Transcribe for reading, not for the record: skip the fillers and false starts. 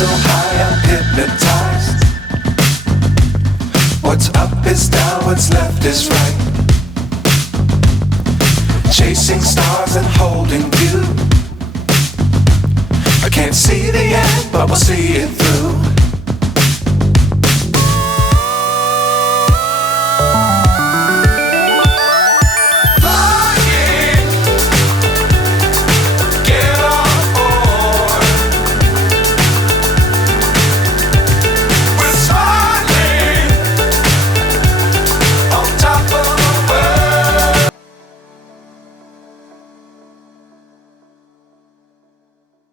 So high I'm hypnotized. What's up is down, what's left is right. Chasing stars and holding you. I can't see the end, but we'll see it through.